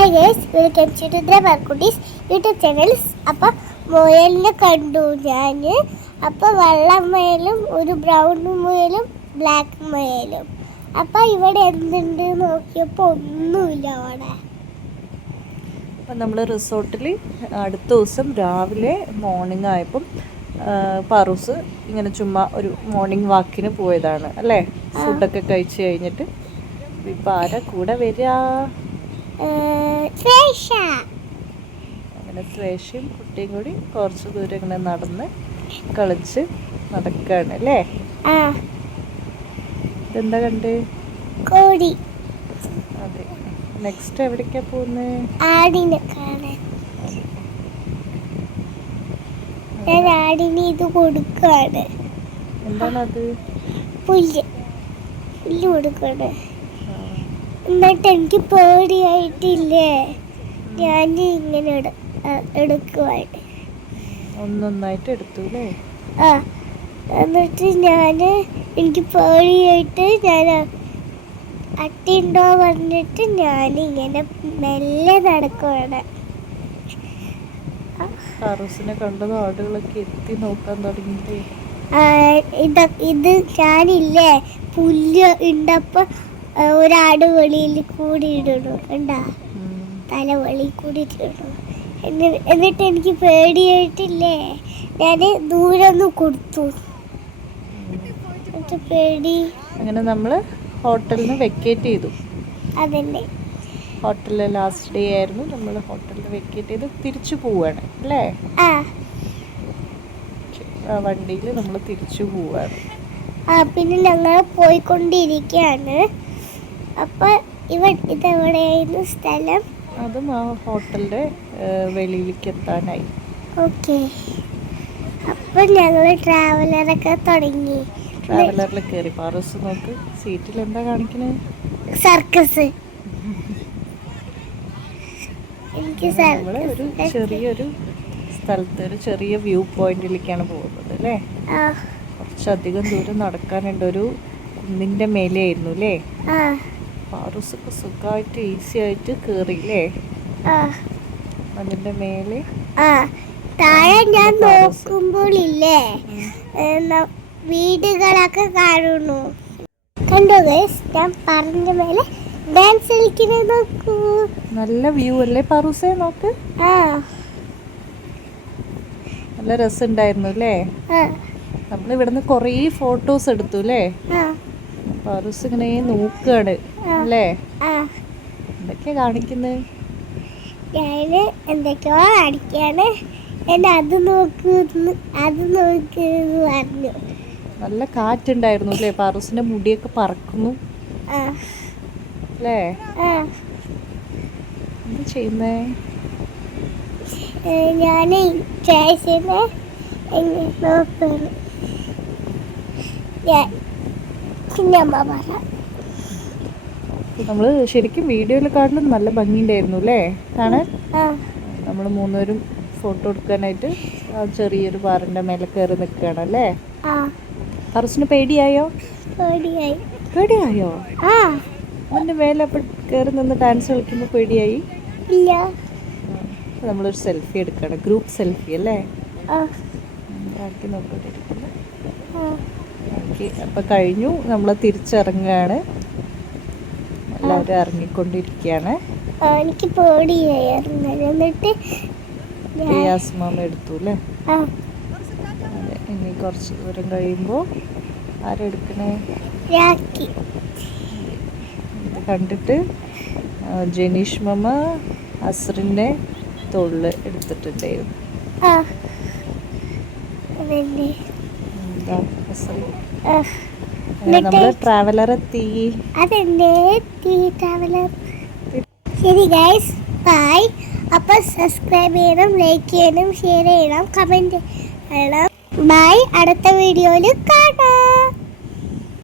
Hi guys welcome to Rudra ബാർക്കുട്ടീസ് YouTube channels അപ്പം മുയലിനെ കണ്ടു ഞാൻ അപ്പോൾ വെള്ള മുയലും ഒരു ബ്രൗൺ മുയലും ബ്ലാക്ക് മുയലും. അപ്പം ഇവിടെ എന്തുണ്ട് നോക്കിയപ്പോൾ ഒന്നുമില്ല അവിടെ. അപ്പം നമ്മൾ റിസോർട്ടിൽ അടുത്ത ദിവസം രാവിലെ മോർണിംഗ് ആയപ്പം പാറൂസ് ഇങ്ങനെ ചുമ്മാ ഒരു മോർണിംഗ് വാക്കിന് പോയതാണ് അല്ലേ? ഫുഡൊക്കെ കഴിച്ച് കഴിഞ്ഞിട്ട്. ഇപ്പം ആരാ കൂടെ വരിക അങ്ങനെ ശ്രേഷയും കുട്ടിയും കൂടി കുറച്ച് ദൂരം ഇങ്ങനെ നടന്ന് കളിച്ച് നടക്കുകയാണ് അല്ലേ? ഇതെന്താ കണ്ട്? കോടി. അതെ. നെക്സ്റ്റ് എവിടേക്കാ പോകുന്നത് ആടിനെ കാണാൻ. ഞാൻ ആടിന് ഇത് കൊടുക്കാണ്. എന്താണത്? പുല്ല്. പുല്ല് കൊടുക്കുകയാണ് എന്നിട്ട് എനിക്ക് പേടിയായിട്ടില്ലേ? ഞാൻ ഇങ്ങനെ എടുക്കുവായിട്ട്. ഒന്നൊന്നായിട്ട് എടുത്തു അല്ലേ ആ എന്നിട്ട് ഞാൻ എനിക്ക് പേടിയായിട്ട് ഞാൻ അട്ടിണ്ടോ പറഞ്ഞിട്ട് ഞാൻ ഇങ്ങനെ മെല്ലെ നടക്കുവാണ്. കണ്ടത് ആടുകളൊക്കെ എത്തി നോക്കാൻ ഇത് ഇത് ഞാനില്ലേ പുല്ല് ഉണ്ടപ്പോൾ ഒരാട് വെളിയിൽ കൂടി ഇടണു ഉണ്ടാ തല വെളിയിൽ കൂടി ഇടണു എന്നിട്ട് എനിക്ക് പേടിയായിട്ടില്ലേ? ഞാൻ ദൂരെ ഒന്ന് കൊടുത്തു. എന്നിട്ട് പേടി. അങ്ങനെ നമ്മൾ ഹോട്ടലിൽ നിന്ന് വെക്കേറ്റ് ചെയ്തു. അതന്നെ. ഹോട്ടലിൽ ലാസ്റ്റ് ഡേ ആയിരുന്നു. നമ്മൾ ഹോട്ടലിൽ വെക്കേറ്റ് ചെയ്ത് തിരിച്ചു പോവാണ് അല്ലേ? വണ്ടിയിൽ നമ്മൾ തിരിച്ചു പോവാണ്. ആ പിന്നെ ഞങ്ങൾ പോയിക്കൊണ്ടിരിക്കുകയാണ്. അപ്പോൾ ഇവ ഇതെവിടെയായിരുന്നു സ്ഥലം? അതും ആ ഹോട്ടലിന്റെ വെളിയിലേക്ക് എത്താനായി ഓക്കെ. അപ്പം ഞങ്ങൾ ട്രാവലറൊക്കെ തുടങ്ങി. ട്രാവലറിൽ കയറി പാറസ് നോക്ക്. സീറ്റിൽ എന്താ കാണിക്കണേ? സർക്കസ്. എനിക്ക് നമ്മൾ ഒരു ചെറിയൊരു സ്ഥലത്ത് ഒരു ചെറിയ വ്യൂ പോയിന്റിലേക്കാണ് പോകുന്നത് അല്ലേ? കുറച്ചധികം ദൂരം നടക്കാനുണ്ട്. ഒരു കുന്നിന്റെ മേലെയായിരുന്നു അല്ലേ? പാറൂസൊക്കെ സുഖമായിട്ട് ഈസി ആയിട്ട് കയറിയില്ലേ ആ. അതിന്റെ മേലെ താഴെ ഞാൻ നോക്കുമ്പോൾ ഇല്ലേ വീടുകളൊക്കെ കാണുന്നു. കണ്ടോ ഗൈസ് ഞാൻ പറഞ്ഞ മേലെ ഡാൻസ് കളിക്കുന്നത് നോക്കൂ. നല്ല വ്യൂ അല്ലേ പാറൂസേ നോക്ക്? നല്ല രസമുണ്ടായിരുന്നു അല്ലേ? നമ്മൾ ഇവിടുന്ന് കുറേ ഫോട്ടോസ് എടുത്തു അല്ലേ? പാറൂസ് ഇങ്ങനെ നോക്കുകയാണ് അല്ലേ? എന്തൊക്കെയാ കാണിക്കുന്നത് ഞാൻ എന്തൊക്കെയോ കാണിക്കാണ്. എന്നെ അത് നോക്കുന്നു അത് നോക്കുന്നു പറഞ്ഞു. നല്ല കാറ്റുണ്ടായിരുന്നു അല്ലേ? പാറൂസിന്റെ മുടിയൊക്കെ പറക്കുന്നു. അല്ലേ? എന്താ ചെയ്യുന്നേ? ഞാൻ നോക്കുന്നു ഞാൻ നമ്മൾ ശരിക്കും വീഡിയോയിൽ കാട്ടിലും നല്ല ഭംഗിയുണ്ടായിരുന്നു അല്ലേ? കാണാൻ നമ്മൾ നമ്മൾ മൂന്നുപേരും ഫോട്ടോ എടുക്കാനായിട്ട് ആ ചെറിയൊരു പാറിന്റെ മേലെ കയറി നിൽക്കുകയാണ് അല്ലേ? പറസിന് പേടിയായോ? പേടിയായി. അതിന്റെ മേലെ അപ്പൊ കയറി നിന്ന് ഡാൻസ് കളിക്കുമ്പോൾ പേടിയായി? ഇല്ല. നമ്മളൊരു സെൽഫി എടുക്കണം ഗ്രൂപ്പ് സെൽഫി അല്ലേ? ആക്കി ആ. ബാക്കി അപ്പം കഴിഞ്ഞു. നമ്മൾ തിരിച്ചിറങ്ങുകയാണ് എല്ലാവരും ഇറങ്ങിക്കൊണ്ടിരിക്കുകയാണ്. എനിക്ക് പേടിയായിരുന്നു എന്നിട്ട് റിയാസ്മാമ എടുത്തു അല്ലേ? അതെ ഇനി കുറച്ച് ദൂരം കഴിയുമ്പോൾ ആരെടുക്കണേ രാഖി. ഇത് കണ്ടിട്ട് ജനീഷ് മമ്മ അസറിന്റെ തൊള്ള് എടുത്തിട്ടുണ്ടായിരുന്നു. ആ. ആ ട്രാവലർ എത്തി അതെന്നെ ടീ ട്രാവലർ. ശരി ഗൈസ് ബൈ അപ്പോൾ സബ്സ്ക്രൈബ് ചെയ്യണം ലൈക്ക് ചെയ്യണം ഷെയർ ചെയ്യണം കമന്റ് ചെയ്യണം. ബൈ അടുത്ത വീഡിയോയിൽ കാണാം.